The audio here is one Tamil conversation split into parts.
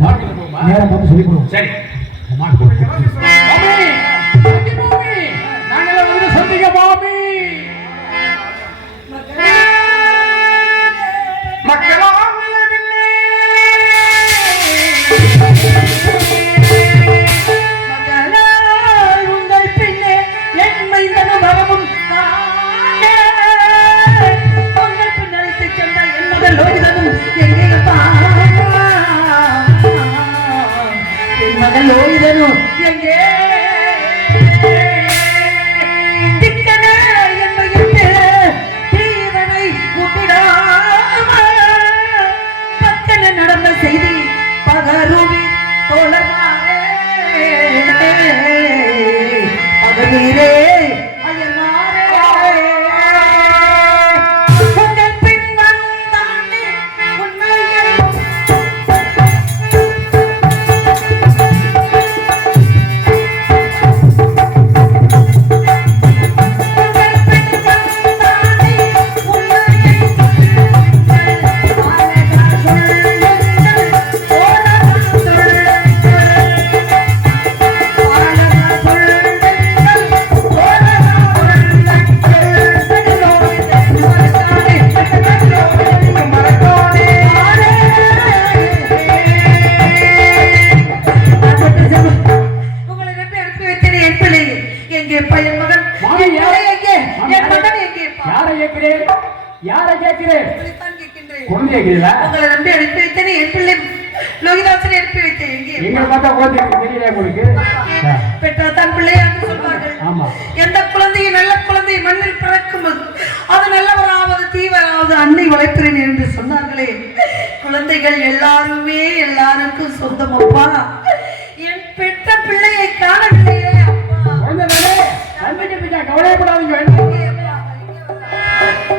நேரம் பார்த்து சொல்லி கொடுவோம். சரி நாங்கள் வந்து சந்திக்க மாமி மக்களா உங்கள் பின்னே என்மை வரவும் உங்கள் பின்னழைத்து சென்ற என் மகள் லோகிதனும் எங்கேயப்பா என் மகள் லோகிதனும் எங்கே திக்கனே என்னையிட்டு தீவனை கூட்டிடாம பக்கன நடந்த செய்தி பகருவி தோழமாரே பகவீரே எந்த குழந்தையை நல்ல குழந்தை மண்ணில் பிறக்கும் அது நல்லவராவது தீவராவது அன்னை வளர்க்கிறேன் என்று சொன்னார்களே குழந்தைகள் எல்லாருமே எல்லாருக்கும் சொந்தமப்பா என் பெற்ற பிள்ளையை காணவில்லையே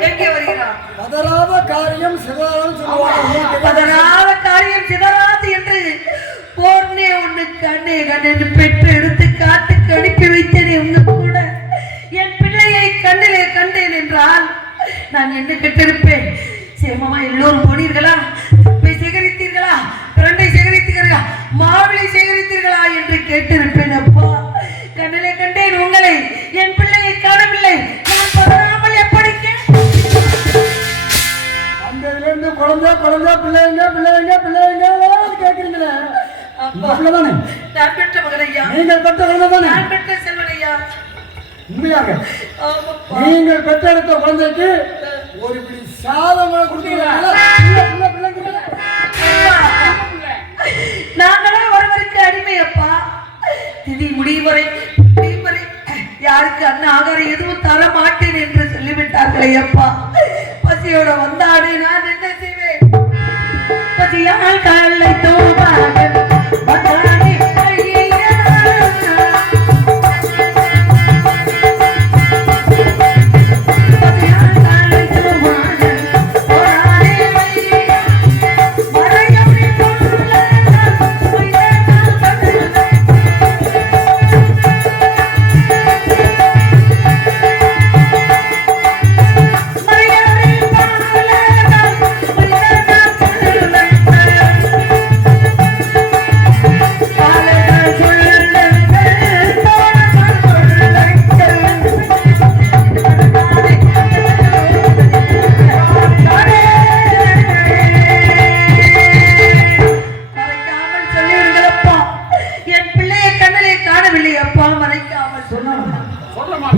எங்கே வருகிறார் பதறாத காரியம் சிதறாது என்று போர்னே ஒண்ணு கண்ணே கண்ணு பெற்று எடுத்து காட்டுக்கு அனுப்பி வைத்தேனே உங்க கூட என் பிள்ளையை கண்ணிலே கண்டேன் என்றால் நான் என்ன கெட்டிருப்பேன் சேமமா எல்லோரும் போனீர்களா போய் சேகரித்தீர்களா பிரண்டை சேகரித்தீர்களா மாவிளை சேகரித்தீர்களா என்று கேட்டிருப்பேன் அப்பா கண்ணிலே கண்டேன் உங்களை என் பிள்ளையை காணவில்லை நான் பதறாமல் எப்படி குழந்தை குழந்தை பிள்ளைங்க பிள்ளைங்க பிள்ளைங்க கேட்கிறீங்களே அப்படிதானே நான் பெற்ற மகனையா நீங்கள் பெற்ற குழந்தை நான் பெற்ற செல்வனையா உண்மையாக நீங்கள் பெற்றெடுத்த குழந்தைக்கு ஒரு பிடி சாதம் நாங்களா ஒருவருக்கு அடிமை அப்பா திதி முடிவரை யாருக்கு அண்ணன் ஆகாரம் எதுவும் தர மாட்டேன் என்று சொல்லிவிட்டார்களே அப்பா பசியோட வந்தாடே நான் என்ன செய்வேன் பசியால் காலை தோபாக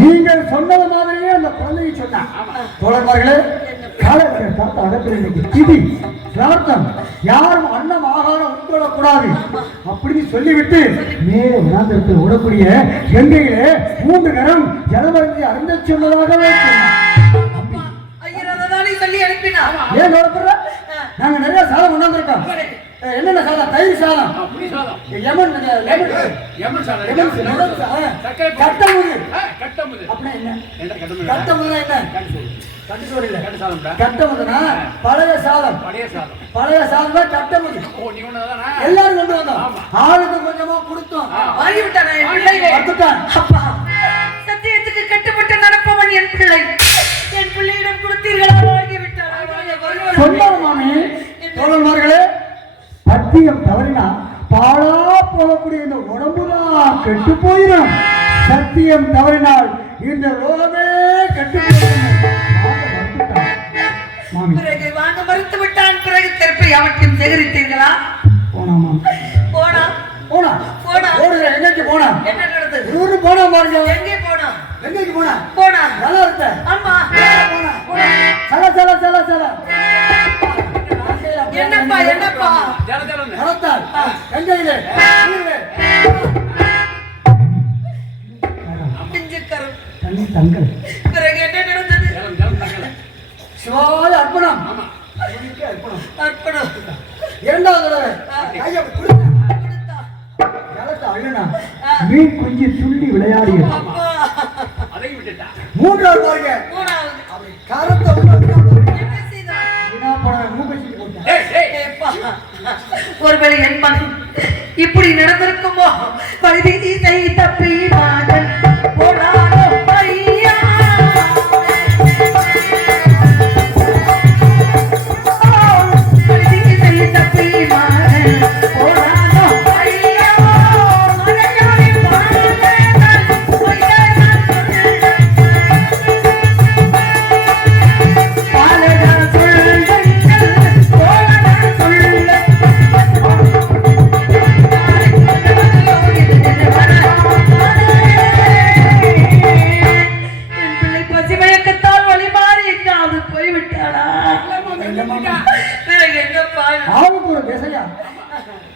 நீங்கள் சொன்னது மாதிரியே அந்த குழந்தையை சொன்னான் தோழர்களே திதி பிரார்த்தம் யாரும் அன்னம் ஆகாரம் உட்கொள்ளக்கூடாது அப்படின்னு சொல்லிவிட்டு மேலே விநாதத்தில் ஓடக்கூடிய கங்கையிலே 3 கரம் ஜலமருந்தி அறிந்த சொன்னதாகவே ஏன் நாங்க நிறைய சாதம் கொண்டாந்துருக்கோம் என்னென்ன சாதம் தயிர் சாதம் கட்டமுது அப்படின்னா என்ன கட்டமுதுனா என்ன கட்டமுதுனா பழைய சாதம் தான் கட்டமுது எல்லாரும் கொண்டு வந்தோம் ஆளுக்கு கொஞ்சமா கொடுத்தோம் சத்தியத்துக்கு கட்டுப்பட்டு நடப்பவன் என் பிள்ளையிடம் கொடுத்தீர்களா வாங்கிவிட்டார் சொன்னார் மாமி தோழர்களே சத்தியம் தவறினா பாழா போகக்கூடிய இந்த உடம்புதான் கெட்டு போயிடும். சத்தியம் தவறினால் இந்த லோகமே கெட்டு போயிடும். பிறகு வாங்க மறுத்து விட்டான். பிறகு திருப்பி அவற்றையும் சேகரித்தீர்களா? போனா போனா போனா போனா ஓடுற எங்கேக்கு போனா? என்ன நடந்தது? ஊரு போனா பாருங்க. எங்கே போனா? எங்கேக்கு போனா? போனா நல்லா இருக்க. ஆமா போனா சல சல சல சல. என்னப்பா என்னப்பா? நடத்தால் எங்கேயிலே பிஞ்சுக்கரும் தண்ணி தங்கள். பிறகு என்ன நடந்தது? சிவாய அர்ப்பணம். அர்ப்பணம். இரண்டாவது தடவை கையை கொடுத்தா ஜலத்தை அள்ளுனா மீன் குஞ்சு துள்ளி விளையாடியது. மூன்றாவது பாருங்க அப்படி கரத்தை ஒருவேளை என் மகன் இப்படி நடந்திருக்குமோ? பழுதி தப்பி மாதன் போடாதோ ஐயா.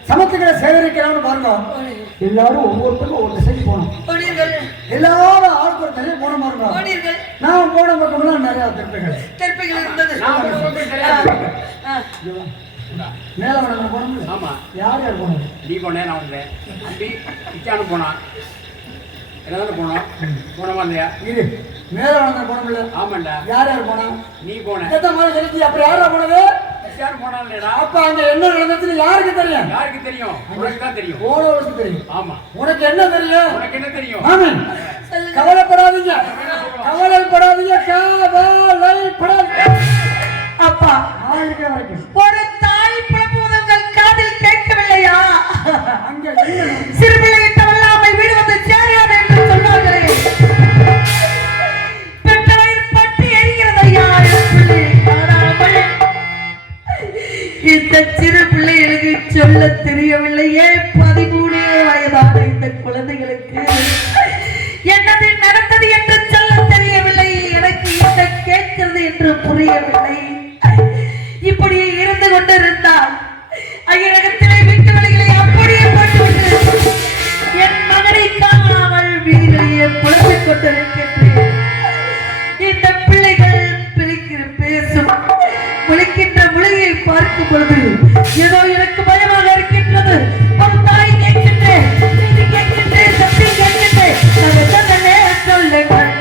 சமத்துக்கிற சேகரிக்கிறான்னு பாருங்க. எல்லாரும் ஒவ்வொருத்தருக்கும் ஒரு திசைக்கு போனோம். எல்லாரும் ஆளுக்கு ஒரு திசை போன பாருங்க. நான் போன பக்கம்லாம் நிறைய திருப்பைகள் இருந்தது. மேல வளர்ந்து போனோம். ஆமா, யார் யார் போனது? நீ போனேன், நான் வந்தேன். அப்படி கிச்சானு போனான். எல்லாரும் போனோம். போனமா இல்லையா? இது மேல வளர்ந்து போனோம்ல. ஆமாண்டா. யார் யார் போனா? நீ போன. அப்புறம் யாரா போனது? போனான்டா. அப்ப அங்க என்ன நடந்துச்சுன்னு யாருக்கு தெரியும்? யாருக்கு தெரியும்? உனக்கு தான் தெரியும். போனவருக்கு தெரியும். ஆமா. உனக்கு என்ன தெரியும்? உனக்கு என்ன தெரியும்? ஆமா. கவலைப்படாதீங்க, கவலைப்படாதீங்க, கவலைப்படாதீங்க. அப்பா, நாளைக்கு வரைக்கும் ஒரு தாய் பிரபோதங்கள் காதில் கேட்கவில்லையா? அங்க சிறுபிள்ளையிட்டவல்லாமல் வீடு வந்து சேராது என்று சொன்னார்களே. பெற்றவரின் பட்டி எரிகிறது ஐயா. இந்த சிறு பிள்ளைகளுக்கு சொல்ல தெரியவில்லையே. 13 வயதான இந்த குழந்தைகளுக்கு என்னது நடந்தது என்று சொல்ல தெரியவில்லை. எனக்கு என்ன கேட்கிறது என்று புரியவில்லை. இப்படி இருந்து கொண்டிருந்தால் ஐயரகத்திலே வீட்டு வழிகளை அப்படியே போட்டுவிட்டு என் மகனை காணாமல் வீதிகளிலே புலம்பிக் கொண்டிருக்கின்றேன். இந்த பிள்ளைகள் பேசும் முளைக்கின்ற முளையை பார்க்கும் பொழுது ஏதோ எனக்கு பயமாக இருக்கின்றது. ஒரு தாய் கேட்கின்றேன், நீதி கேட்கின்றேன், சக்தி கேட்கின்றேன். சொல்லுங்கள் சொல்லுங்கள்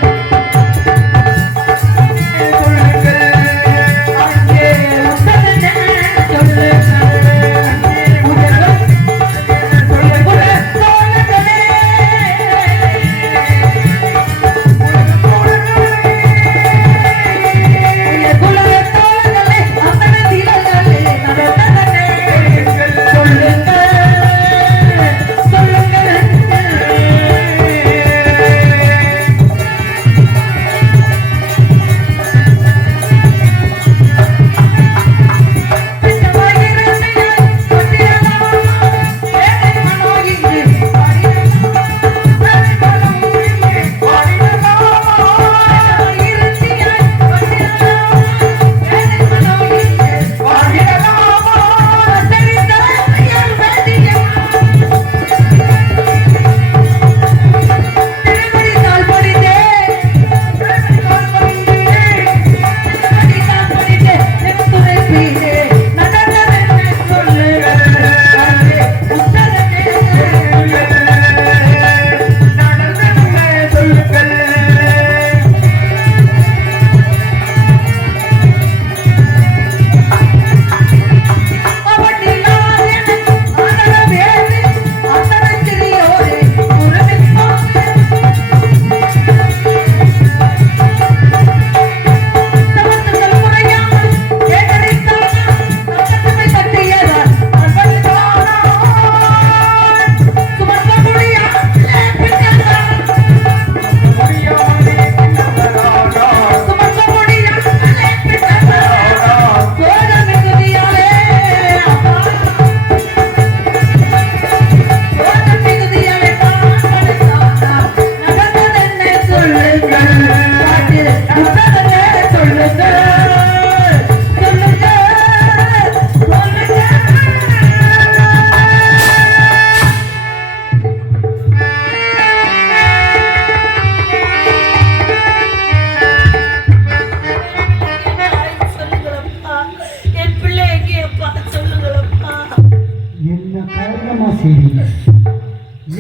என்னம்மா செய்றீங்க?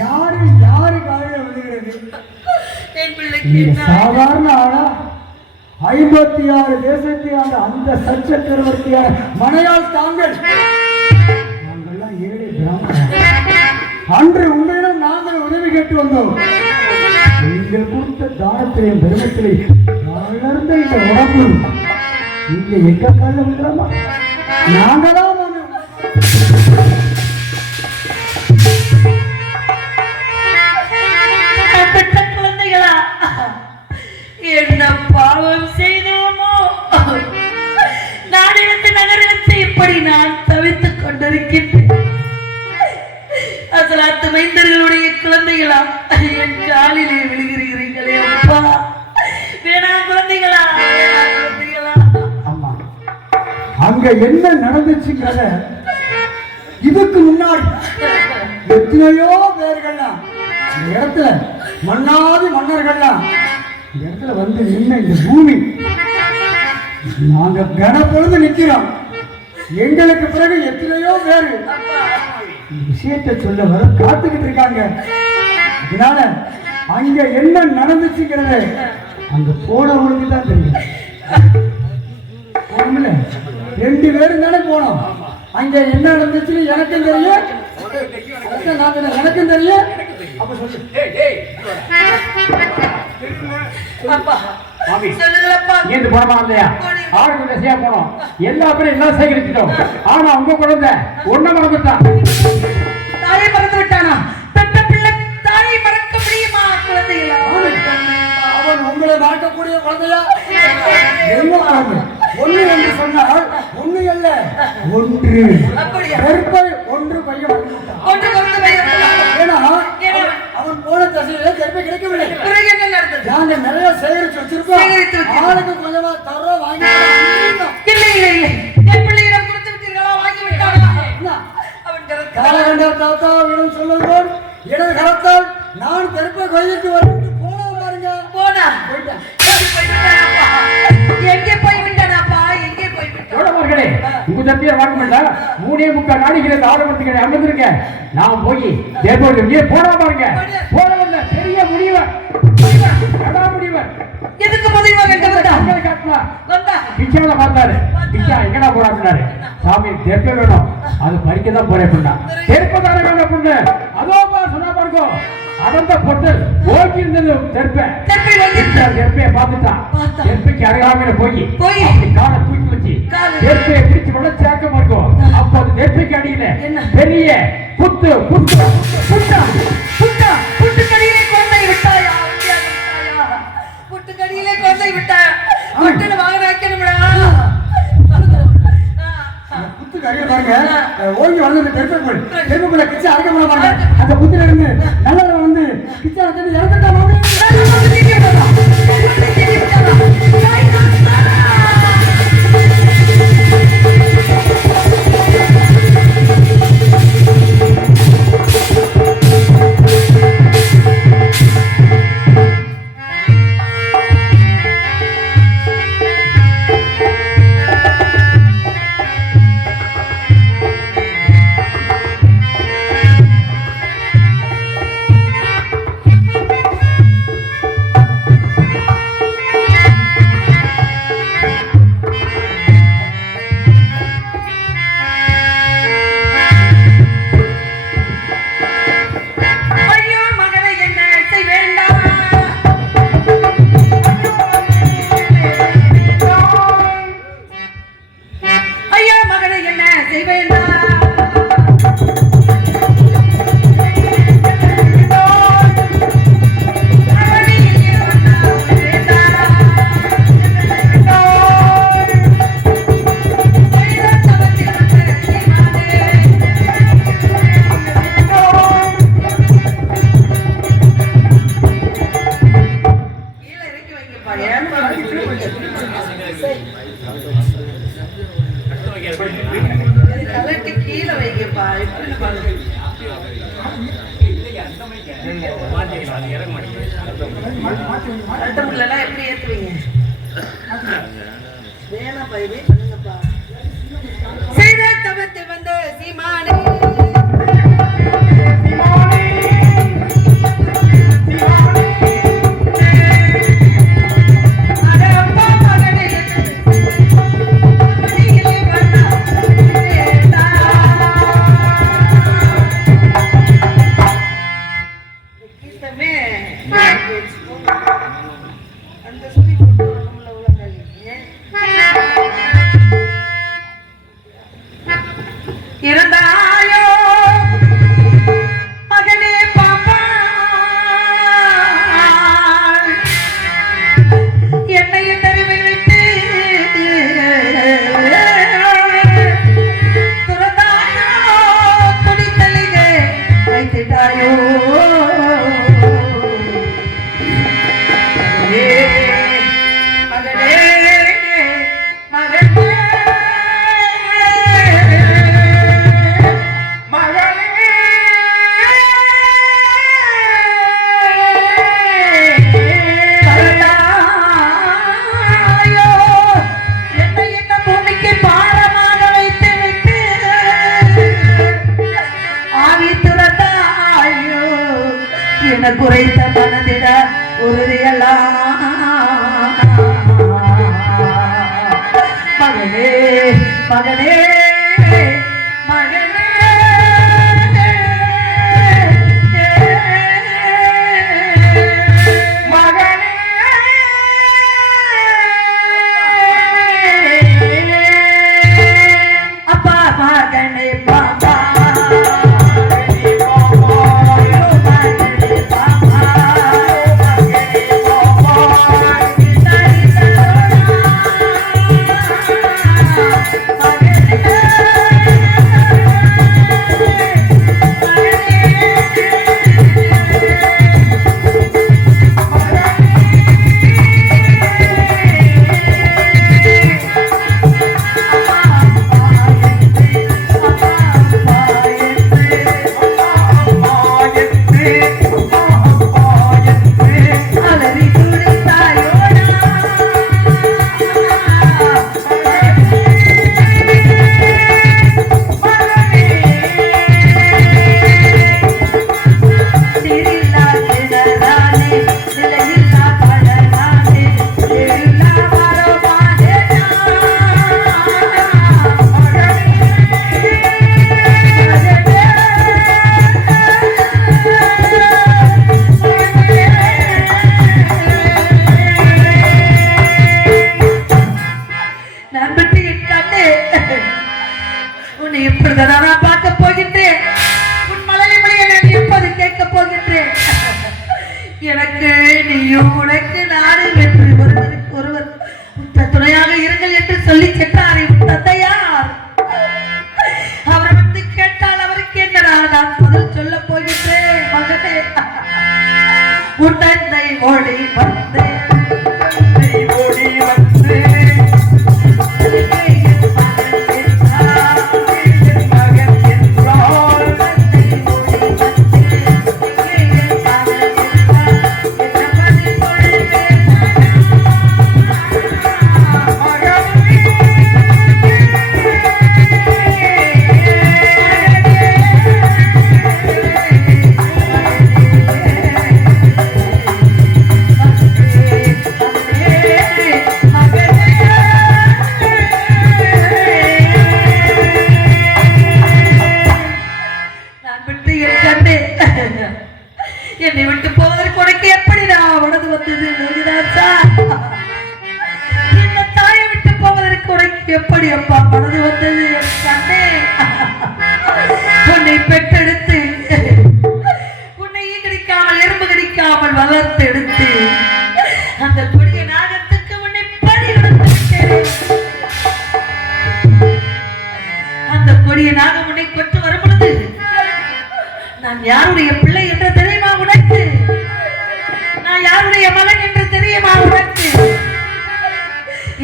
யாரு காலையில விழுகிறது? என் பிள்ளைக்கு நீங்க என்ன சாதாரண ஆளா? 56 தேசத்தையான அந்த சச்ச சக்கரவர்த்தியான மனையால் தாங்கள் நாங்கள்லாம் ஏழை பிராமணர். அன்று உங்களிடம் நாங்கள் உதவி கேட்டு வந்தோம். நீங்கள் கொடுத்த தானத்திலையும் பெருமத்திலே வளர்ந்த இந்த உடம்பு நீங்க எங்க கால விடுறாமா? நாங்களாம் பெற்ற குழந்தைகளா, என்ன பாவம் செய்தோமோ? நாடெடுத்து நகரெடுத்து இப்படி நான் தவித்துக் கொண்டிருக்கின்றேன். அசலாத்து மைந்தர்களுடைய குழந்தைகளா, என் காலிலே விழுகிறீர்களே அப்பா. வேணா குழந்தைகளா, வேணா குழந்தைகளா. ஆமா, அங்க என்ன நடந்துச்சுங்கிறத இதுக்கு முன்னாடி எத்தனையோ பேர்கள்லாம் இந்த இடத்துல மன்னாதி மன்னர்கள்லாம் இந்த இடத்துல வந்து நின்ன இந்த பூமி நாங்க கனப்பொழுது நிக்கிறோம். எங்களுக்கு பிறகு எத்தனையோ பேரு இந்த விஷயத்தை சொல்ல வர காத்துக்கிட்டு இருக்காங்க. அதனால அங்க என்ன நடந்துச்சுங்கிறத அங்க போனவங்களுக்கு தான் தெரியும். போனோம்ல, 2 பேரும் தானே போனோம். அங்க என்ன நடந்துச்சுன்னு எனக்கும் தெரியும், எனக்கும் தெரியும். அப்ப சொல்லு. அப்பா, மாமி, சொல்லுங்களப்பா. இங்கேருந்து போனோமா இல்லையா? ஆறு கடைசியா போனோம். எல்லா பேரும் எல்லாம் சேகரிச்சிட்டோம். ஆனா உங்க குழந்தை ஒண்ணு மறந்துட்டான். தாயை மறந்து விட்டானா? பெற்ற பிள்ளை தாயை மறக்க முடியுமா? குழந்தைகளா, அவன் உங்களை மறக்கக்கூடிய குழந்தையா? என்ன குழந்தை? ஒண்ணு என்று சொன்னால் ஒண்ணு அல்ல, ஒன்று. அப்படியா? கருப்பை ஒன்று பையன் வந்துவிட்டான். ஒன்று குழந்தை பையன். ஏன்னா அவன் போன தசையில கருப்பை கிடைக்கவில்லை. பிறகு என்ன நடந்தது? நாங்க நிறைய சேகரிச்சு வச்சிருக்கோம். சேகரித்து வச்சிருக்கோம். ஆளுக்கு கொஞ்சமா தரோம், வாங்கி இல்லை இல்லை இல்லை, என் பிள்ளையிடம் கொடுத்து விட்டீர்களா? வாங்கி விட்டார்களா? அவன் காலகண்டர் தாத்தா விடம் சொல்வது போல் இடது கரத்தால் நான் கருப்பை கொய்யிட்டு வந்து போனோம் பாருங்க. போனா போயிட்டேன். எங்கே போய் விட்டானாப்பா? எங்கே போய் விட்டான்? தோழர்களே, உங்க தப்பிய வாங்க மாட்டா. 3.25 நாடிகள் ஆரம்பத்துக்கு அமர்ந்திருக்க. நான் போய் தேர்தல் போனா பாருங்க. போனவர்ல பெரிய முடிவர், முடிவர். எதுக்கு முடிவா வேண்டாம்? வந்தா பிச்சால பார்த்தாரு. பிச்சா எங்கடா போறாரு? சாமி தெப்ப வேணும், அது பறிக்க தான் போறேன் அப்படின்னா. தெப்பதார வேண்டாம் பொண்ணு. அதோ சொன்னா பாருங்க, அடர்ந்த பொட்டல் ஓகி இருந்தது தெப்பை பார்த்துட்டான். தெப்பைக்கு அருகாமையில போய் அப்படி காலை தூக்கி வச்சு தெப்பையை பிடிச்சு கொள்ள சேர்க்க இருக்கும். அப்போ அது தெப்பைக்கு அடியில பெரிய புத்து புத்து புட்டா புட்டா புட்டுக்கடியிலே குழந்தை விட்டாயா? புட்டுக்கடியிலே குழந்தை விட்டாயா? புட்டுன்னு வாங்க வைக்கணும்டா. புத்துக்கு அருகே பாருங்க, ஓங்கி வளர்ந்து தெருப்புக்குள்ள கிச்சா அரைக்க முடிய பாருங்க. அந்த புத்துல இருந்து நல்லதை வந்து கிச்சா வந்து இறந்துட்டா மாமி. கீழே வைக்கப்பா. எப்படி ஏத்துவீங்க? வேணா பயிர் பண்ணுங்கப்பா. செய்த தவத்தை வந்த சீமானே என்ன குறைத்த மனதிட உறுதியெல்லாம் மகனே மகனே மகனே அப்பா மகனே பாப்பா எனக்கு நீயும் உனக்கு நாடு என்று ஒருவருக்கு ஒருவர் துணையாக இருங்கள் என்று சொல்லி சென்றார் தந்தையார். அவர் வந்து கேட்டால் அவருக்கு என்னடா நான் பதில் சொல்ல போகின்றேன். மகனே உன் தந்தை ஓடி வந்து ஓடி வந்து என்னை விட்டு போவதற்கு உனக்கு எப்படி நான் உனது வந்தது லோகிதாசா? இந்த தாயை விட்டு போவதற்கு உனக்கு எப்படி அப்பா மனது வந்தது? என் கண்ணே, உன்னை பெற்றெடுத்து உன்னை ஈகடிக்காமல் எறும்பு கடிக்காமல் வளர்த்து எடுத்து அந்த கொடிய நாகத்துக்கு உன்னை பறி கொடுத்து அந்த கொடிய நாகம் உன்னை கொண்டு வரும் பொழுது நான் யாருடைய பிள்ளை என்று தெரியுமா உனக்கு? நான் யாருடைய மகன் என்று தெரியுமா உனக்கு?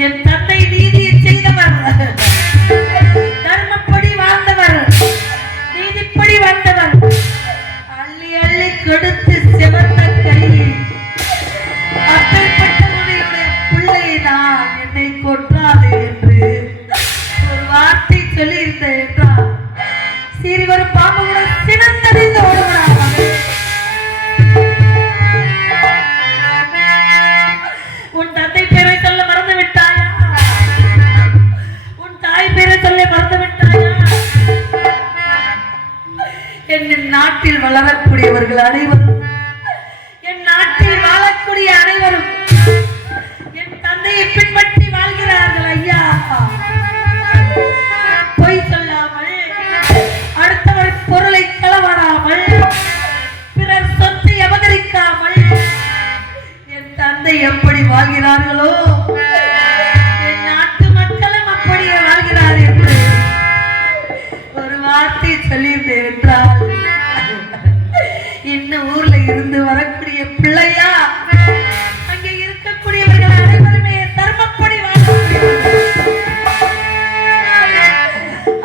என் தந்தை நீதியை செய்தவர், தர்மப்படி வாழ்ந்தவர், நீதிப்படி வாழ்ந்தவர், அள்ளி அள்ளி கொடுத்து சிவந்த கை அப்படிப்பட்டவருடைய பிள்ளையை நான் என்னை கொன்றாது என்று ஒரு வார்த்தை சொல்லி இருந்தேன் என்றார். சீறி வரும் பாம்பு கூட சினந்தறிந்து ஓடுகிறார். உன் தந்தை பேரை சொல்ல மறந்து விட்டாயா? உன் தாய் பேரை சொல்ல மறந்து விட்டாயா? என் நாட்டில் வளரக்கூடியவர்கள் அனைவரும், என் நாட்டில் வாழக்கூடிய அனைவரும் என் தந்தையை பின்பற்றி வாழ்கிறார்கள் ஐயா. பொய் சொல்லாமல், அடுத்தவர் பொருளை களவாடாமல், பிறர் சொத்தை அபகரிக்காமல் என் தந்தை எப்படி வாழ்கிறார்களோ என் நாட்டு மக்களும் அப்படியே வாழ்கிறார் என்று ஒரு வார்த்தை சொல்லியிருந்தேன் என்றால் இன்னும் ஊர்ல இருந்து வரக்கூடிய பிள்ளையா அங்கே இருக்கக்கூடியவர்கள் அனைவருமே தர்மப்படி வாழக்கூடியவர்கள்.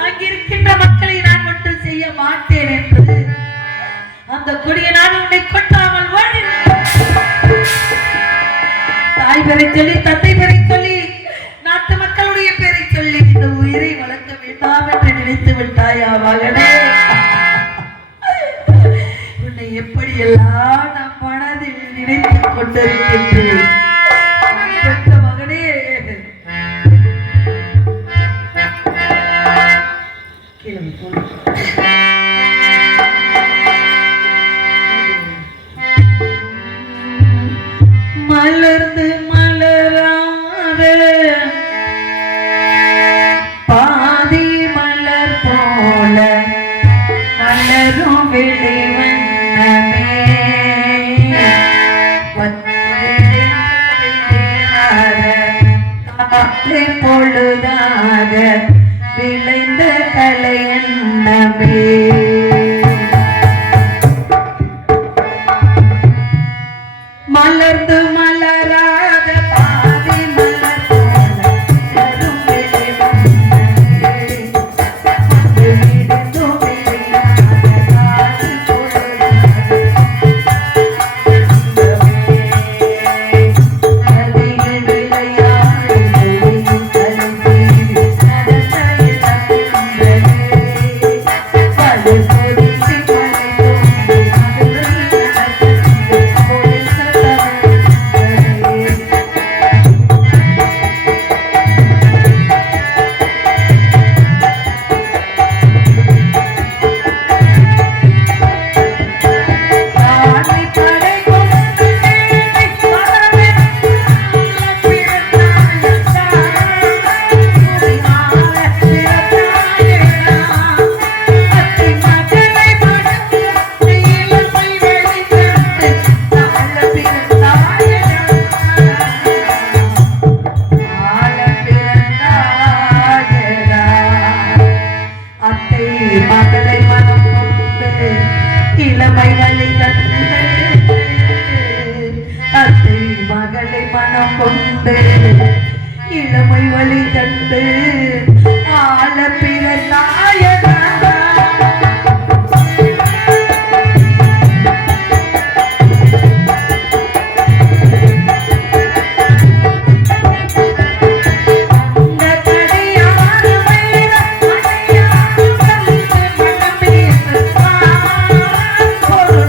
அங்கிருக்கின்ற மக்களை நான் மட்டும் செய்ய மாட்டேன் என்று அந்த கொடிய நான் உன்னை கொட்டாமல் தாய் பேரை சொல்லி, தந்தை பேரை சொல்லி, நாட்டு மக்களுடைய பேரை சொல்லி இந்த உயிரை வளர்க்க வேண்டாம் என்று நினைத்து விட்டாயா மகனே? உன்னை எப்படி எல்லாம் நாம் நினைத்துக் கொண்டிருக்கின்றேன். பெற்ற மகனே, கீழே போடு. மலர்ந்து மலராத பாதி மலர் போல மலரும் விழி வண்ணமே பொழுதாக விளைந்த கலை எண்ணமே மலர்ந்து மலராத பாதி மலர் போல மலரும் விழி வண்ணமே விழிந்தும் விழியாத காது பொழுதாக நதியில் விளையாடி ஒளியும் கலந்தீவி நடந்தையில் தந்ததே பல பொறித்து மலை தோன்றி மதுரை நடந்தது பொறித்த தமிழ் ஆனை படை கொண்டு நேனை மரமெல்லாம் பிறந்தாயடா புரியாத பிறந்தாயடா அத்தி மகளை மணந்து நீலமை வெளிக்கண்டு தாழ பிறந்தாயடா ஆழ பிறந்தாயடா அத்தை மகளை மனம் கொண்டு இளமை வழி தந்து அத்தை மகளை மனம் கொண்டு இளமை வழி தந்து ஆள பிறந்தாயடா பொருள்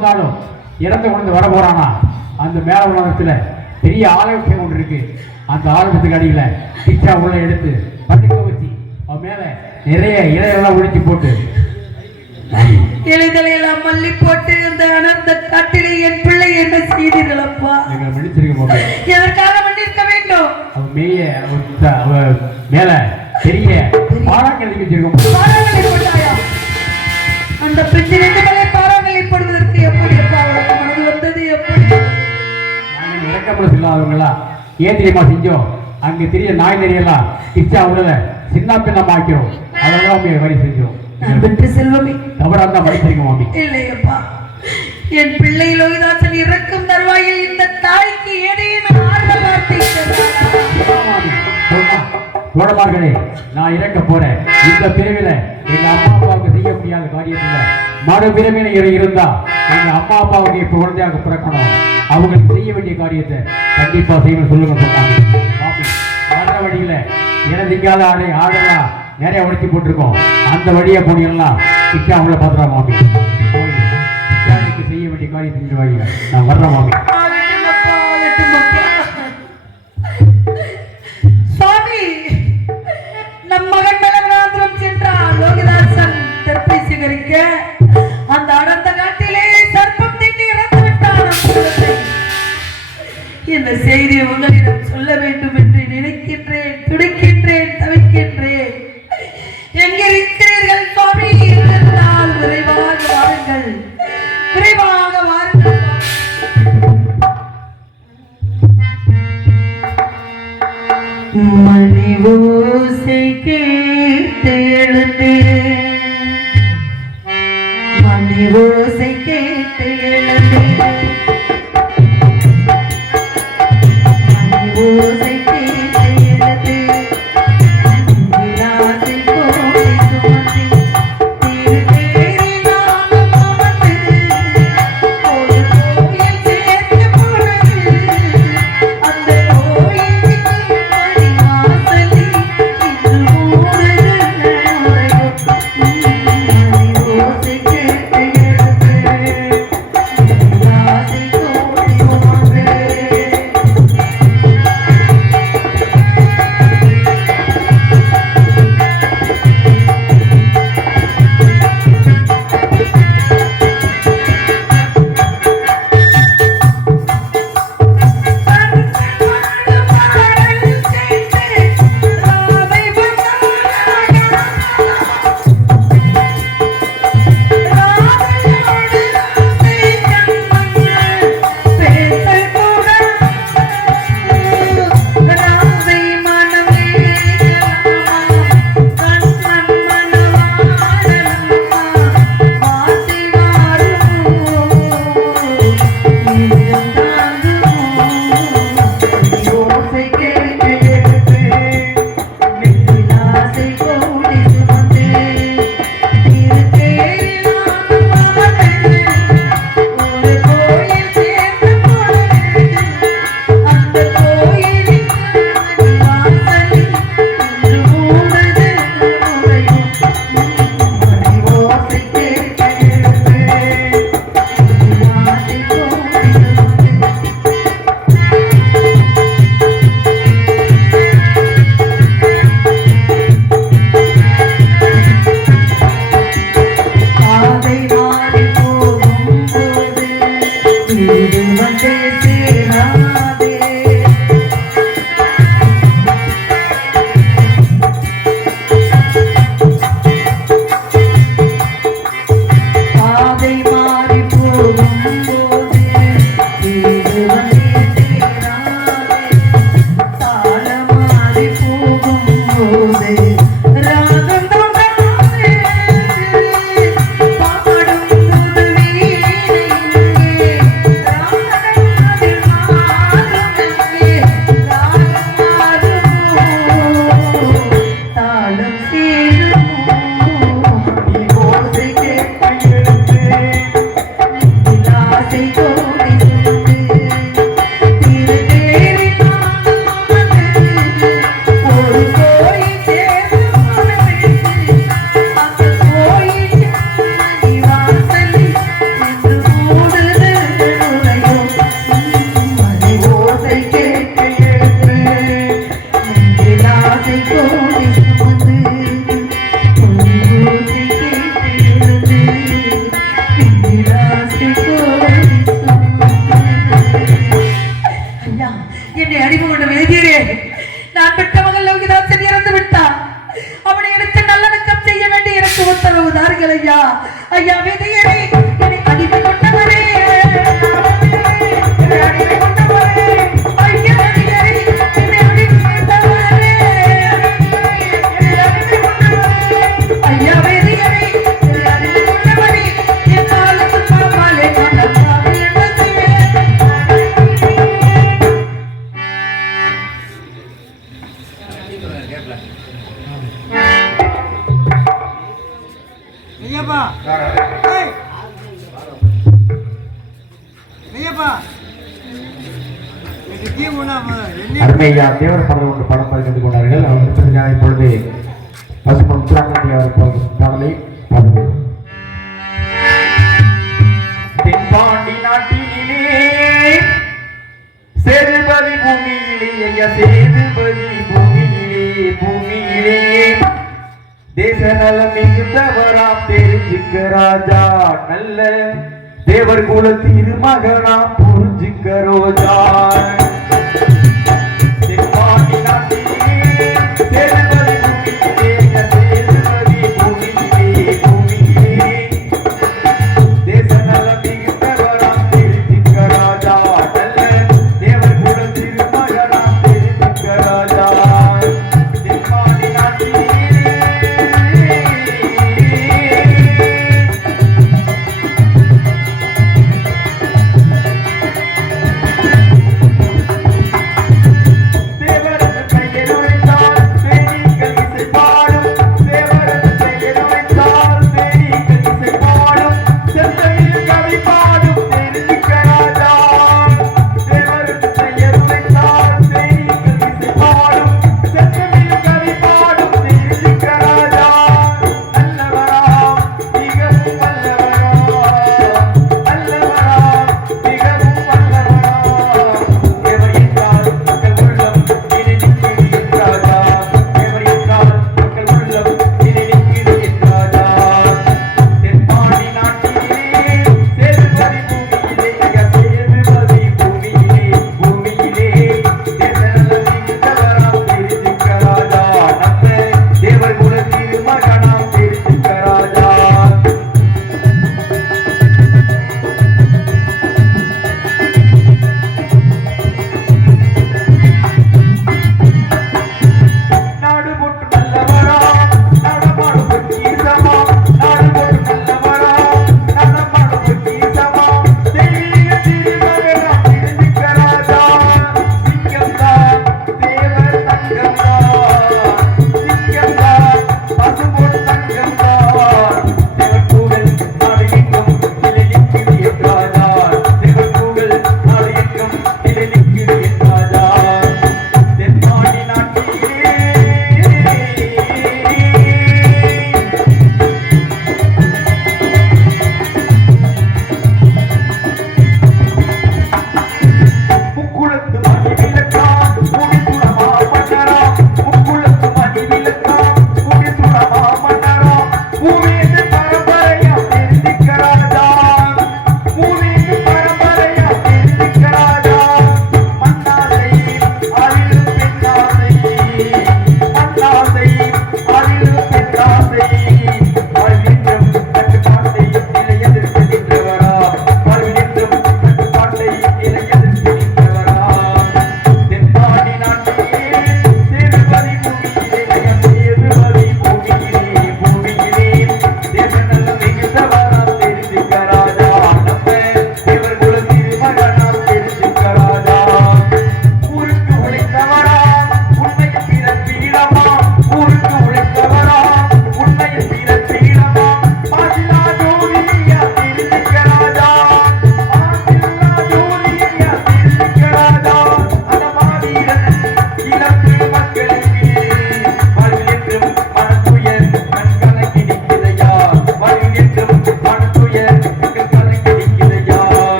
பிறந்தாலும் இறந்து கொண்டு வர போறானா அந்த மேல உலகத்துல பெரிய ஆலயத்தை ஒன்று இருக்கு. அந்த ஆலயத்துக்கு அடியில பிச்சா உள்ள எடுத்து படுக்க வச்சு அவன் மேல நிறைய இலையெல்லாம் ஒழிச்சு போட்டு இலைதலையெல்லாம் மல்லி போட்டு அந்த அனந்த காட்டிலே என் பிள்ளை என்ன செய்தீர்களப்பா? எங்களை மன்னிச்சிருக்க எதற்காக மன்னிருக்க வேண்டும்? அவன் அவ மேல பெரிய பாறாங்கல் வச்சிருக்கோம். பாறாங்கல்லை போட்டாயா? அந்த பிஞ்சு ரெண்டுகளை பாறாங்கல்லை போடுவதற்கு எப்படி அவளுக்கு மனது வந்தது? எப்படி நாங்கள் இறக்கப்பட சொல்லாதவங்களா ஏன் தெரியுமா செஞ்சோம்? அங்க தெரிய நாய் நெறியெல்லாம் இச்சா உடல சின்ன பின்னமா ஆக்கிறோம். அதெல்லாம் அவங்க வரி செஞ்சோம். செல்வமே தவறா தான் வடிச்சிருக்கோம் மாமி. இல்லையப்பா, என் பிள்ளை லோகிதாசன் இறக்கும் தருவாயில் இந்த தாய்க்கு ஏதேனும் ஆறுதல் வார்த்தை தோழமார்களே, நான் இறக்க போறேன். இந்த பிரிவில எங்க அம்மா அப்பாவுக்கு செய்ய முடியாத காரியத்துல மறு பிரிவினை இருந்தா எங்க அம்மா அப்பாவுக்கு இப்ப குழந்தையாக பிறக்கணும். அவங்களுக்கு செய்ய வேண்டிய காரியத்தை கண்டிப்பா செய்யணும் சொல்லுங்க சொன்னாங்க. மாமி வர்ற வழியில இறந்திக்காத ஆடெல்லாம் நிறைய உடைச்சு போட்டிருக்கோம். அந்த வழியா போனீங்கன்னா கிச்சா அவங்கள பாத்துறாங்க மாமி. போய் கிச்சாவுக்கு செய்ய வேண்டிய காரியம் செஞ்சுருவாங்க. நான் வர்றேன் மாமி. சுவாமி, நம் மகன் மலராந்திரம் சென்றார் லோகிதாசன் தெற்பை சிகரிக்க அந்த அடர்ந்த காட்டிலே சர்ப்பம் தீண்டி இறந்து விட்டான். இந்த செய்தியை உங்களிடம் சொல்ல வேண்டும் என்று நினைக்கின்றேன், துடிக்கின்றேன், தவிக்கின்றேன். எங்கிருக்கிறீர்கள் சுவாமி? இருந்தால் விரைவாக வாருங்கள், விரைவாக வாருங்கள். மணி ஓசை கேட்டு எழுந்தேன், மணி ஓசை கேட்டு எழுந்தேன், மணி ஓசை கேட்டு எழுந்தேன். விலாசை கோட்டை சுமந்து திருவேறி நானும் சுமந்து ஒரு கோயில் சேர்ந்த பொழுது அந்த கோயிலுக்கு மணி வாசலில் இன்று ஊருது உரையும். மணி ஓசை கேட்டு எழுந்தேன், விலாசை கோட்டை சுமந்து ஐயா என்னை அடிமை கொண்ட வேதியரே, நான் பெற்ற மகள் லோகிதாசன் இறந்து விட்டார். அவனை எடுத்து நல்லடக்கம் செய்ய வேண்டிய எனக்கு உத்தரவு தாருங்கள் ஐயா. ஐயா வேதியரே, என்னை அடிமை கொண்டவரே, என்னை அடிமை கொண்டவரே, ஐயா வேதியரே, என்னை அடிமை கொண்டவரே, என்னை அடிமை கொண்டவரே, ஐயா வேதியரே, என்னை அடிமை கொண்டவரே, என் காலத்து பாமாலே கொண்டவாறு என்ன செய்வேன்? ஐயப்பா ஏய் ஐயப்பா இதுக்கு முன்னாம என்ன அருமையா தேவர் படம் ஒன்று படம் பார்த்து கொண்டார்கள். அவர் நிற்பதற்காக இப்பொழுது பசுமன் முத்துராமலிங்க அவர் பாடலை பாடுகிறார். தென்பாண்டி நாட்டினிலே சேதுபதி பூமியிலே, ஐயா சேதுபதி பூமியிலே தேச நலம் மிகுந்தவராம் தெரிஞ்சுக்க ராஜா, நல்ல தேவர் குல திருமகனா புரிஞ்சுக்க ரோஜா. தென்பாண்டி நாட்டிலே சேதுபதி பூமியிலே, ஐயா சேதுபதி பூமியிலே தேச நலம் மிகுந்தவராம் தெரிஞ்சுக்க ராஜா, நல்ல தேவர் குல திருமகனா தெரிஞ்சுக்க ராஜா. தென்பாண்டி நாட்டிலே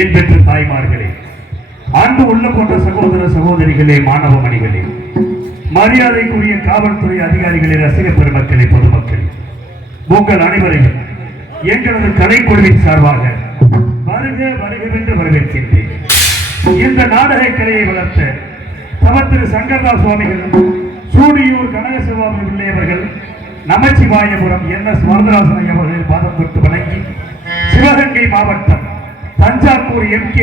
என் பெற்ற தாய்மார்களே, அன்பு உள்ள போன்ற சகோதர சகோதரிகளே, மாணவ மணிகளே, மரியாதைக்குரிய காவல்துறை அதிகாரிகளே, ரசிக பெருமக்களே, பொதுமக்களே, உங்கள் அனைவரையும் எங்களது கலைக்குழுவின் சார்பாக வருக வருகவென்று வரவேற்கின்றேன். இந்த நாடக கலையை வளர்த்த தவத்திரு சங்கரதாஸ் சுவாமிகள், சூடியூர் கனகசிவாமி பிள்ளை அவர்கள், நமச்சிவாயபுரம் NS வரதராசனை அவர்கள் பாதம் தொட்டு வணங்கி, சிவகங்கை மாவட்டம் தஞ்சாவூர் MK